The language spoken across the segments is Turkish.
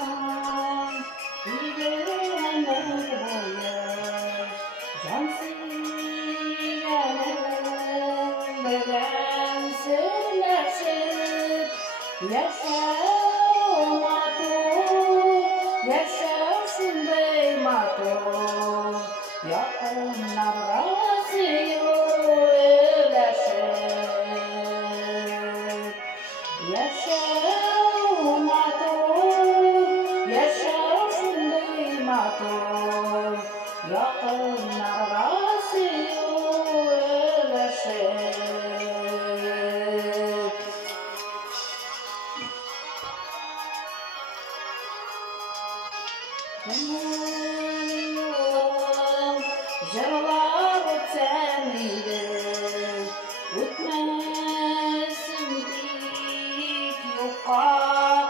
alsan bir ömür boyu can sevgilim bilen sırlaşıp yaşa matur, yaşa şunday matur yakınlar razıylaşıp yaşa matur, yaşa şunday matur yakınlar razıylaşıp. Gönlüm jırlar ötsemeydi, ötmesin dik yokka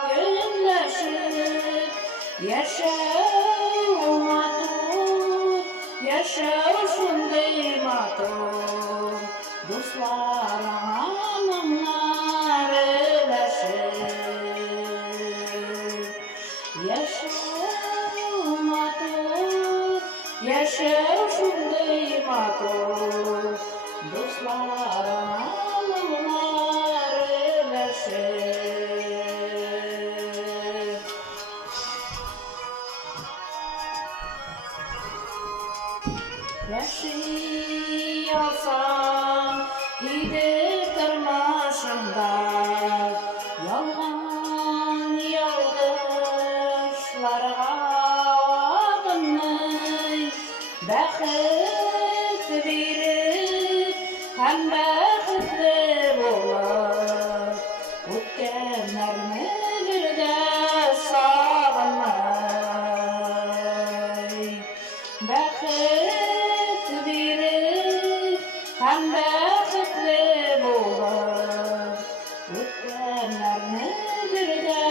gönleşip. Yaşa matur, yaşa şunday matur dostlar anamlar öleşip. Yaşa matur, yaşa şunday matur dostlar anamlar öleşip. Yaşayasam gidip tırnaşımda yalgan yalgışlarga ağınay bәхет verip hem bәхетле болып o'tganlarni bir de sağlamay. Bәхет verip hem bәхетле болып o'tganlarni bir de